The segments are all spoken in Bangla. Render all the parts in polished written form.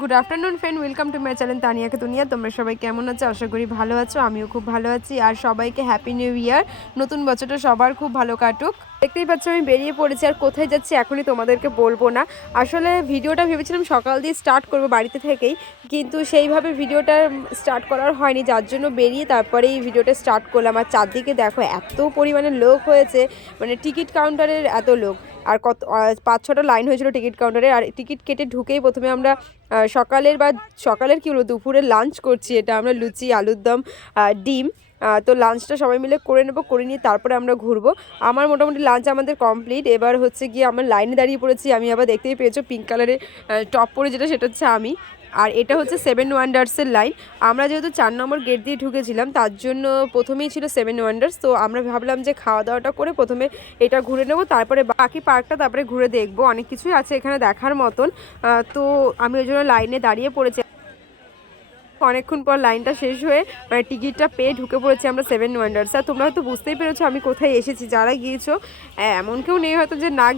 Good afternoon friend, welcome to my channel তানিয়াকে দুনিয়া। তোমরা সবাই কেমন আছো? আশা করি ভালো আছো, আমিও খুব ভালো আছি। আর সবাইকে হ্যাপি নিউ ইয়ার। নতুন বছরটা সবার খুব ভালো কাটুক। দেখতেই পাচ্ছ আমি বেরিয়ে পড়েছি, আর কোথায় যাচ্ছি এখনই তোমাদেরকে বলবো না। আসলে ভিডিওটা ভেবেছিলাম সকাল দিয়ে স্টার্ট করবো বাড়িতে থেকেই, কিন্তু সেইভাবে ভিডিওটা স্টার্ট করার হয়নি, যার জন্য বেরিয়ে তারপরে এই ভিডিওটা স্টার্ট করলাম। আর চারদিকে দেখো এত পরিমাণে লোক হয়েছে, মানে টিকিট কাউন্টারের এত লোক। আর কত 5-6টা লাইন হয়েছিল টিকিট কাউন্টারে। আর টিকিট কেটে ঢুকেই প্রথমে আমরা সকালের কী হলো, দুপুরের লাঞ্চ করছি। এটা আমরা লুচি, আলুর দম, ডিম। তো লাঞ্চটা সবাই মিলে করে নেবো, করে নিয়ে তারপরে আমরা ঘুরবো। আমার মোটামুটি লাঞ্চ আমাদের কমপ্লিট। এবার হচ্ছে গিয়ে আমরা লাইনে দাঁড়িয়ে পড়েছি। আমি আবার দেখতেই পেয়েছো পিঙ্ক কালারের টপ পরে, যেটা সেটা হচ্ছে আমি। আর এটা হচ্ছে 7 ওয়ান্ডার্সের লাইন। আমরা যেহেতু 4 নম্বর গেট দিয়ে ঢুকেছিলাম, তার জন্য প্রথমেই ছিল 7 ওয়ান্ডার্স। তো আমরা ভাবলাম যে খাওয়া দাওয়াটা করে প্রথমে এটা ঘুরে নেব, তারপরে বাকি পার্কটা তারপরে ঘুরে দেখবো। অনেক কিছুই আছে এখানে দেখার মতন। তো আমি ওই জন্য লাইনে দাঁড়িয়ে পড়েছি। অনেকক্ষণ পর লাইনটা শেষ হয়ে মানে টিকিটটা পেয়ে ঢুকে পড়েছি আমরা 7 ওয়ান্ডার্স। আর তোমরা হয়তো বুঝতেই পেরেছো আমি কোথায় এসেছি। যারা গিয়েছো, এমন কেউ নেই হয়তো যে না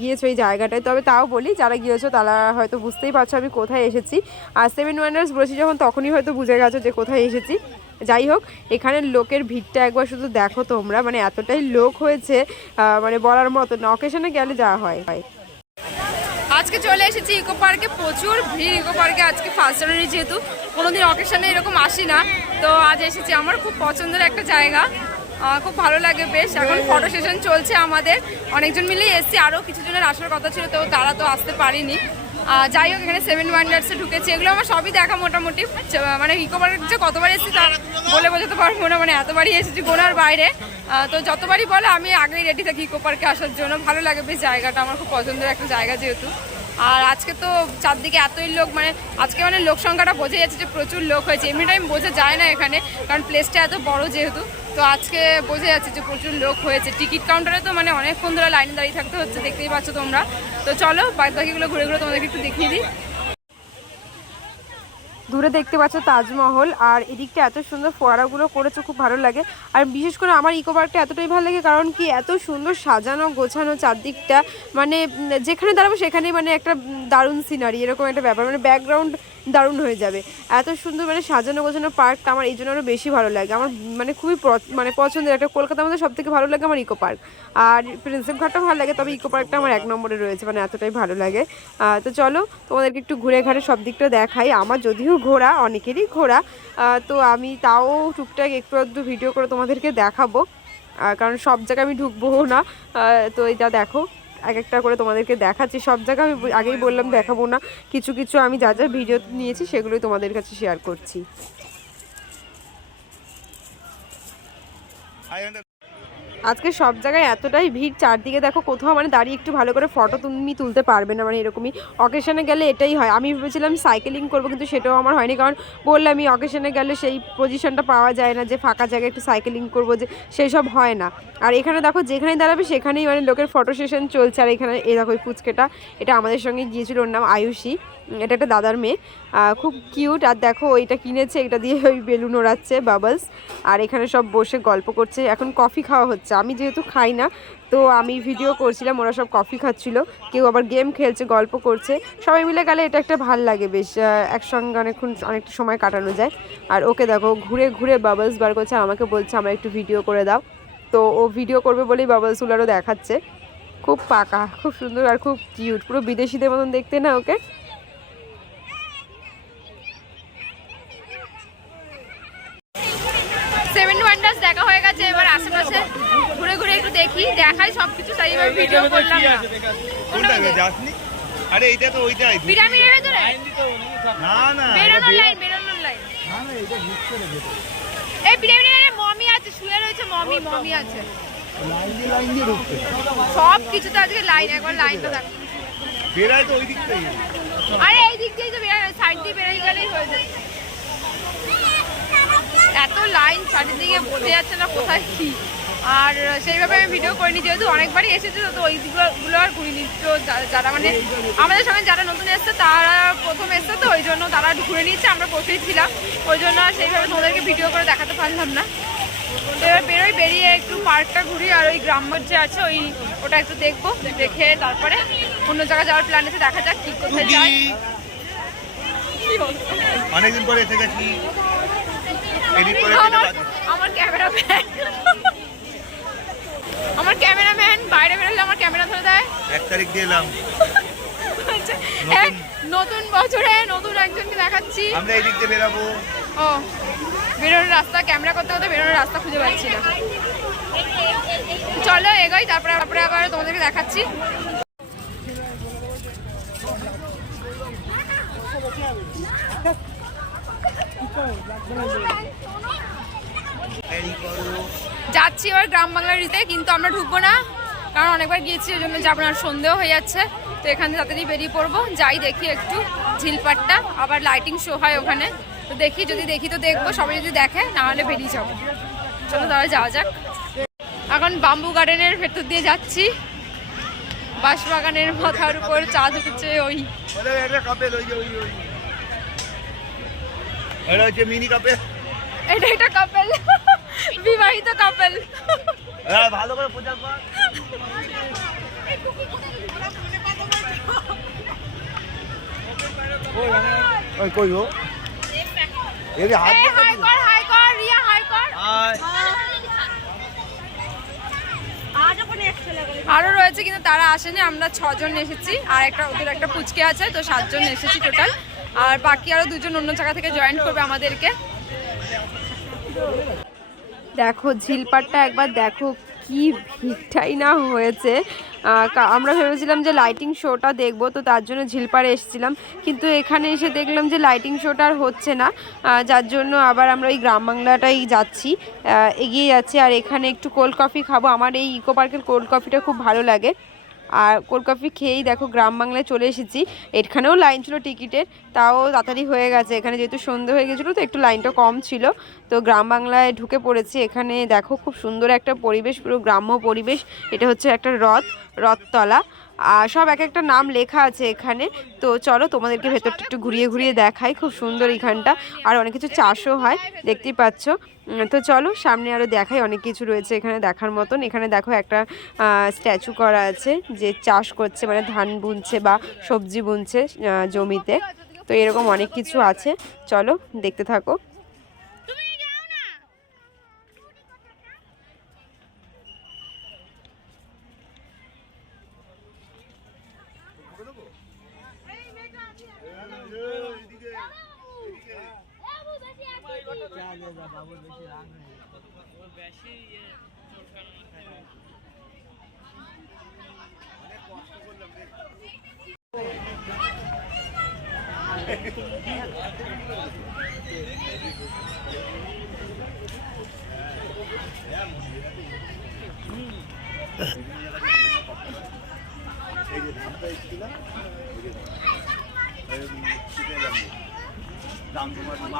গিয়েছো এই জায়গাটায়, তবে তাও বলি যারা গিয়েছো তারা হয়তো বুঝতেই পারছো আমি কোথায় এসেছি। আর 7 ওয়ান্ডার্স বলেছি যখন, তখনই হয়তো বুঝে গেছো যে কোথায় এসেছি। যাই হোক, এখানের লোকের ভিড়টা একবার শুধু দেখো তোমরা, মানে এতটাই লোক হয়েছে মানে বলার মতো না। অকেশনে গেলে যাওয়া হয়। আজকে চলে এসেছি ইকো পার্কে। প্রচুর ভিড় ইকো পার্কে আজকে, ফার্স্ট জানুয়ারি যেহেতু, কোনোদিন অকেশনে এরকম আসি না, তো আজ এসেছি। আমার খুব পছন্দের একটা জায়গা, খুব ভালো লাগে বেশ। এখন ফটো সেশন চলছে আমাদের, অনেকজন মিলেই এসেছি। আরও কিছু জনের আসার কথা ছিল, তো তারা তো আসতে পারেনি। যাই হোক, এখানে 7 ওয়ান্ডার্সে ঢুকেছি। এগুলো আমার সবই দেখা মোটামুটি। মানে ইকো পার্কে যে কতবার এসেছি তা বলে বোঝাতে পারবো না, মানে এতবারই এসেছি গোনার বাইরে। তো যতবারই বলে আমি আগেই রেডি থাকি ইকো পার্কে আসার জন্য। ভালো লাগে বেশ জায়গাটা, আমার খুব পছন্দের একটা জায়গা যেহেতু। আর আজকে তো চারদিকে এতই লোক, মানে আজকে মানে লোক সংখ্যাটা বোঝা যাচ্ছে যে প্রচুর লোক হয়েছে। এমনি টাইম বোঝা যায় না এখানে, কারণ প্লেসটা এত বড় যেহেতু। তো আজকে বোঝা যাচ্ছে যে প্রচুর লোক হয়েছে। টিকিট কাউন্টারে তো মানে অনেকক্ষণ ধরে লাইনে দাঁড়িয়ে থাকতে হচ্ছে, দেখতেই পাচ্ছ তোমরা। তো চলো বাকিগুলো ঘুরে ঘুরে তোমাদেরকে একটু দেখিয়ে দিই। দূরে দেখতে পাচ্ছ তাজমহল, আর এদিকটা এত সুন্দর ফোয়ারাগুলো করেছে, খুব ভালো লাগে। আর বিশেষ করে আমার ইকো পার্কটা এতটাই ভালো লাগে কারণ কি, এত সুন্দর সাজানো গোছানো চারদিকটা, মানে যেখানে দাঁড়াবো সেখানেই মানে একটা দারুণ সিনারি, এরকম একটা ব্যাপার, মানে ব্যাকগ্রাউন্ড দারুণ হয়ে যাবে। এত সুন্দর মানে সাজানো গোছানো পার্কটা আমার এই জন্য আরও বেশি ভালো লাগে। আমার মানে খুবই মানে পছন্দের একটা, কলকাতার মধ্যে সব থেকে ভালো লাগে আমার ইকো পার্ক। আর প্রিন্সেপ ঘাটটাও ভালো লাগে, তবে ইকো পার্কটা আমার 1 নম্বরে রয়েছে, মানে এতটাই ভালো লাগে। তো চলো তোমাদেরকে একটু ঘুরে ঘাড়ে সব দিকটা দেখাই। আমার যদিও ঘোরা, অনেকেরই ঘোরা, তো আমি তাও টুকটাক একটু আধটু ভিডিও করে তোমাদেরকে দেখাবো, কারণ সব জায়গায় আমি ঢুকবো না। তো এটা দেখো, এক একটা করে তোমাদেরকে দেখাচ্ছি। সব জায়গা আমি আগেই বললাম দেখাবো না, কিছু কিছু আমি যা যা ভিডিও নিয়েছি সেগুলোই তোমাদের কাছে শেয়ার করছি। আজকে সব জায়গায় এতটাই ভিড়, চারদিকে দেখো, কোথাও মানে দাঁড়িয়ে একটু ভালো করে ফটো তুমি তুলতে পারবে না, মানে এরকমই। অকেশনে গেলে এটাই হয়। আমি ভেবেছিলাম সাইকেলিং করবো, কিন্তু সেটাও আমার হয়নি, কারণ বললাম আমি অকেশনে গেলে সেই পজিশনটা পাওয়া যায় না যে ফাঁকা জায়গায় একটু সাইকেলিং করবো, যে সেই সব হয় না। আর এখানে দেখো যেখানেই দাঁড়াবে সেখানেই মানে লোকের ফটো সেশন চলছে। আর এখানে এই দেখো ফুচকেটা, এটা আমাদের সঙ্গে গিয়েছিল, ওর নাম আয়ুষী, এটা একটা দাদার মেয়ে, খুব কিউট। আর দেখো ওইটা কিনেছে, এটা দিয়ে ওই বেলুন ওড়াচ্ছে, বাবলস। আর এখানে সব বসে গল্প করছে, এখন কফি খাওয়া হচ্ছে। আমি যেহেতু খাই না, তো আমি ভিডিও করছিলাম, ওরা সব কফি খাচ্ছিল, কেউ আবার গেম খেলছে, গল্প করছে। সবাই মিলে গেলে এটা একটা ভাল লাগে বেশ, একসঙ্গে অনেকটা সময় কাটানো যায়। আর ওকে দেখো ঘুরে ঘুরে বাবলস বার করছে, আমাকে বলছে আমার একটু ভিডিও করে দাও। তো ও ভিডিও করবে বলেই বাবলসগুলোরও দেখাচ্ছে। খুব পাকা, খুব সুন্দর, আর খুব কিউট, পুরো বিদেশিদের মতন দেখতে না ওকে। দেখা হয়ে গেছে, এবার আশেপাশে ঘুরে ঘুরে একটু দেখি, দেখাই সবকিছু, তাই এবার ভিডিও করলাম না। আরে এইটা তো ওইটাই পিরামিডের ভেতরে না না বেরোনোর লাইন না না, এটা হিট করে যেতে। এই পিরামিডের মমি আছে, শুয়ে রয়েছে মমি আছে, লাইন দিয়ে ঢুকতে সব কিছু তো আজকে লাইন, একবার লাইনটা দেখো। বেরাই তো ওই দিক থেকে, আরে এই দিক দিয়ে তো সাইড দিয়ে বেরিয়ে গেলেই হয়ে যায়। এত লাইন চারিদিকে, বোঝা যাচ্ছে না কোথায় কি। আর সেইভাবে আমি ভিডিও করিনি, যেহেতু অনেকবারই এসেছে, তো ওইগুলো আর ঘুরিনি। তো যারা মানে আমাদের সঙ্গে যারা নতুন এসছে, তারা প্রথম এসছে, তো ওই জন্য তারা ঘুরে নিচ্ছে, আমরা বসেই ছিলাম, ওই জন্য আর সেইভাবে তোমাদেরকে ভিডিও করে দেখাতে পারলাম না। তো এবার বেরিয়ে একটু পার্কটা ঘুরি, আর ওই গ্রাম্য যে আছে ওটা একটু দেখবো, দেখে তারপরে অন্য জায়গায় যাওয়ার প্ল্যান আছে, দেখা যাক ঠিক কোথায় যাই। অনেকদিন পরে এসে গেছি, এডিট করে আমার ক্যামেরাম্যান বাইরে বেরোলে আমার ক্যামেরা ধরে দেয়। 1 তারিখ দিয়ে এলাম, নতুন বছরে নতুন একজনকে দেখাচ্ছি। আমরা এদিক দিয়ে বেরাবো। ও বেরোনোর রাস্তা, ক্যামেরা করতে করতে বেরোনোর রাস্তা খুঁজে পাচ্ছি না। চলো এগোই, তারপরে আবার তোমাদেরকে দেখাচ্ছি। যাচ্ছি এবার গ্রাম বাংলার রিতে, কিন্তু আমরা ঢুকবো না, কারণ অনেকবার গিয়েছি ওই জন্য যাবো না, সন্দেহ হয়ে যাচ্ছে। তো এখান থেকে তাড়াতাড়ি বেরিয়ে পড়বো, যাই দেখি একটু ঝিলপাটটা, আবার লাইটিং শো হয় ওখানে, তো দেখি, যদি দেখি তো দেখবো, সবাই যদি দেখে, না হলে বেরিয়ে যাবো। চলো তাহলে যাওয়া যাক। এখন বাম্বু গার্ডেনের ভেতর দিয়ে যাচ্ছি, বাঁশবাগানের মাথার উপর চাঁদ উঠেছে। মিনি কাপেল, এটা কাপেল, বিবাহিত কাপেল। ভালো করে প্রচার কর। ওই কই গো, এই হাত হাই কর, হাই কর রিয়া, হাই কর। আরো রয়েছে কিন্তু তারা আসেনি, আমরা 6 জন এসেছি, আর ওদের একটা পুচকে আছে, তো 7 জন এসেছি টোটাল। আর বাকি আরো 2 জন অন্য জায়গা থেকে জয়েন করবে আমাদেরকে। দেখো ঝিলপাটটা একবার দেখো, কি ভিড়টাই না হয়েছে। আমরা ভেবেছিলাম যে লাইটিং শোটা দেখবো, তো তার জন্য ঝিলপাড়ে এসেছিলাম, কিন্তু এখানে এসে দেখলাম যে লাইটিং শোটা আর হচ্ছে না, যার জন্য আবার আমরা ওই গ্রাম বাংলাটাই যাচ্ছি, এগিয়ে যাচ্ছি। আর এখানে একটু কোল্ড কফি খাবো, আমার এই ইকো পার্কের কোল্ড কফিটা খুব ভালো লাগে। আর কোল্ড কফি খেয়েই দেখো গ্রাম বাংলায় চলে এসেছি। এখানেও লাইন ছিল টিকিটের, তাও তাড়াতাড়ি হয়ে গেছে, এখানে যেহেতু সন্ধে হয়ে গেছিলো তো একটু লাইনটা কম ছিল, তো গ্রাম বাংলায় ঢুকে পড়েছি। এখানে দেখো খুব সুন্দর একটা পরিবেশ, পুরো গ্রাম্য পরিবেশ। এটা হচ্ছে একটা রথতলা, আর সব এক একটা নাম লেখা আছে এখানে। তো চলো তোমাদেরকে ভেতরটা একটু ঘুরিয়ে ঘুরিয়ে দেখাই, খুব সুন্দর এখানটা, আর অনেক কিছু চাষও হয় দেখতেই পাচ্ছ। তো চলো সামনে আরও দেখাই, অনেক কিছু রয়েছে এখানে দেখার মতন। এখানে দেখো একটা স্ট্যাচু করা আছে, যে চাষ করছে, মানে ধান বুনছে বা সবজি বুনছে জমিতে, তো এরকম অনেক কিছু আছে। চলো দেখতে থাকো।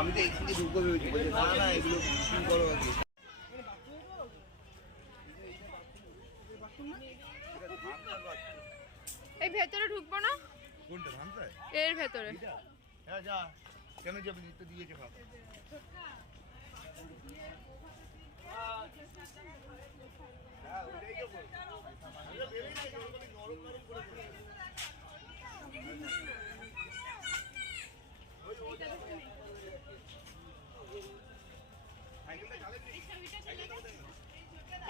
আমি তো এইখানে ঢুকবো ভেবেছি, বলছে না না এগুলো বুকিং করো আগে। এই ভেতরে ঢুকবো না? কোনটা ধানটায়? এর ভেতরে। হ্যাঁ যা, কেন যাবি, তো দিয়েছে খাওয়া।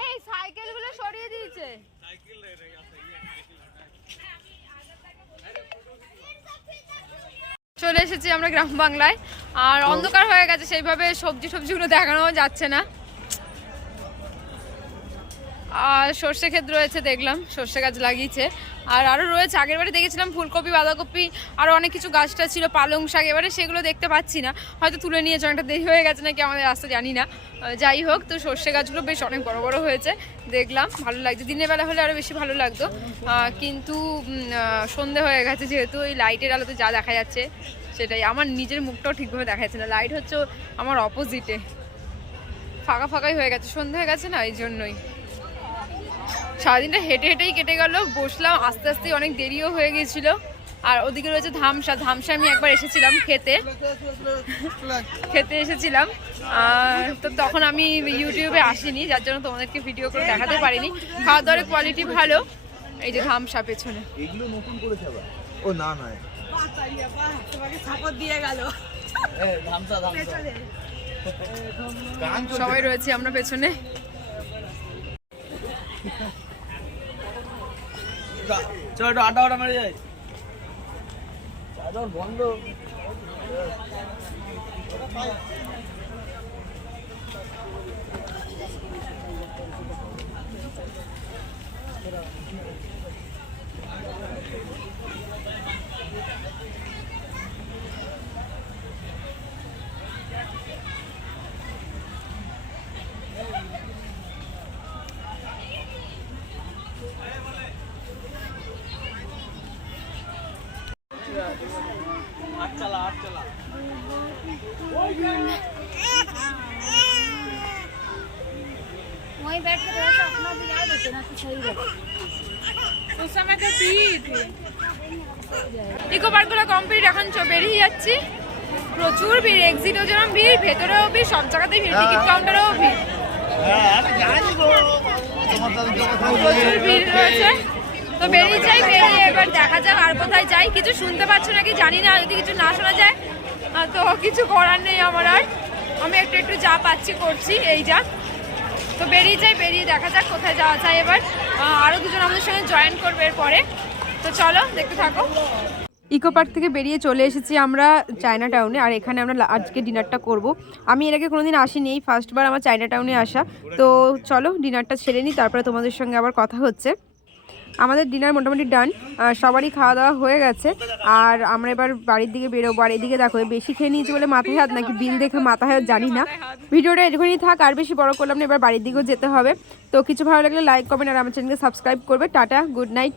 এই সাইকেলগুলো সরিয়ে দিয়েছে। চলে এসেছি আমরা গ্রাম বাংলায়, আর অন্ধকার হয়ে গেছে, সেইভাবে সবজিগুলো দেখানো যাচ্ছে না। আর সর্ষে ক্ষেত রয়েছে, দেখলাম সর্ষে গাছ লাগিয়েছে, আর আরও রয়েছে। আগের বারে দেখেছিলাম ফুলকপি, বাঁধাকপি, আরও অনেক কিছু গাছটা ছিল, পালং শাক, এবারে সেগুলো দেখতে পাচ্ছি না, হয়তো তুলে নিয়েছে, অনেকটা দেরি হয়ে গেছে নাকি আমাদের রাস্তা জানি না। যাই হোক, তো সর্ষে গাছগুলো বেশ অনেক বড় বড় হয়েছে, দেখলাম ভালো লাগছে। দিনের বেলা হলে আরও বেশি ভালো লাগতো, কিন্তু সন্ধে হয়ে গেছে, যেহেতু ওই লাইটের আলোতে যা দেখা যাচ্ছে সেটাই। আমার নিজের মুখটাও ঠিকভাবে দেখা যাচ্ছে না, লাইট হচ্ছে আমার অপোজিটে, ফাঁকা ফাঁকাই হয়ে গেছে, সন্ধে হয়ে গেছে না, এই জন্যই। সারাদিনটা হেঁটে হেঁটেই কেটে গেল, বসলাম আস্তে আস্তে, অনেক দেরিও হয়ে গিয়েছিল। আর ওদিকে রয়েছে ধামসা আমি একবার এসেছিলাম খেতে এসেছিলাম, তো তখন আমি ইউটিউবে আসিনি, যার জন্য তোমাদেরকে ভিডিও করে দেখাতে পারিনি। খাওয়া দাওয়ার কোয়ালিটি ভালো, এই যে ধামসা পেছনে। এগুলো নতুন করেছে আবার। ও না না তোমাকে সাপোর্ট দিয়ে গেল। ধামসা ধামসা গান চলছে। সবাই রয়েছে আমরা পেছনে। চলো একটু আড্ডা মেরে যাই। চাদর বন্ধ। वहीं बैठ के थोड़ा सा अपना भी याद रखे ना तो सही रहे। उस समय तो थी ইকো পার্কগুলো কমপ্লিট, এখন বেরিয়ে যাচ্ছি। প্রচুর ভিড়, এক্সিটেও যেমন ভিড়, ভেতরেও ভিড়, সব জায়গাতেই ভিড়, টিকিট কাউন্টারেও ভিড়, প্রচুর ভিড় রয়েছে। তো বেরিয়ে যাই, বেরিয়ে এবার দেখা যাক আর কোথায় যাই। কিছু শুনতে পাচ্ছ নাকি জানি না, যদি কিছু না শোনা যায় তো কিছু করার নেই আমার আর। আমি একটু একটু যা পাচ্ছি করছি, এই যা। তো বেরিয়ে যাই, বেরিয়ে দেখা যাক কোথায় যাওয়া যায় এবার। আরও দুজন আমাদের সঙ্গে জয়েন করবে এরপরে। তো চলো দেখতে থাকো। ইকো পার্ক থেকে বেরিয়ে চলে এসেছি আমরা চায়না টাউনে, আর এখানে আমরা আজকে ডিনারটা করব। আমি এর আগে কোনোদিন আসিনি, এই ফার্স্টবার আমার চায়না টাউনে আসা। তো চলো ডিনারটা ছেড়ে নিই, তারপরে তোমাদের সঙ্গে আবার কথা হচ্ছে। আমাদের ডিনার মোটামুটি ডান, সবারই খাওয়া দাওয়া হয়ে গেছে। আর আমরা এবার বাড়ির দিকে বেরোবো। আর এদিকে দেখো বেশি খেয়ে নিয়েছি বলে মাথায় হাত, নাকি বিল দেখে মাথায় হাত জানি না। ভিডিওটা এরকমই থাক, আর বেশি বড় করলাম না, এবার বাড়ির দিকেও যেতে হবে। তো কিছু ভালো লাগলে লাইক কমেন্ট আর আমার চ্যানেলকে সাবস্ক্রাইব করবে। Tata, good night.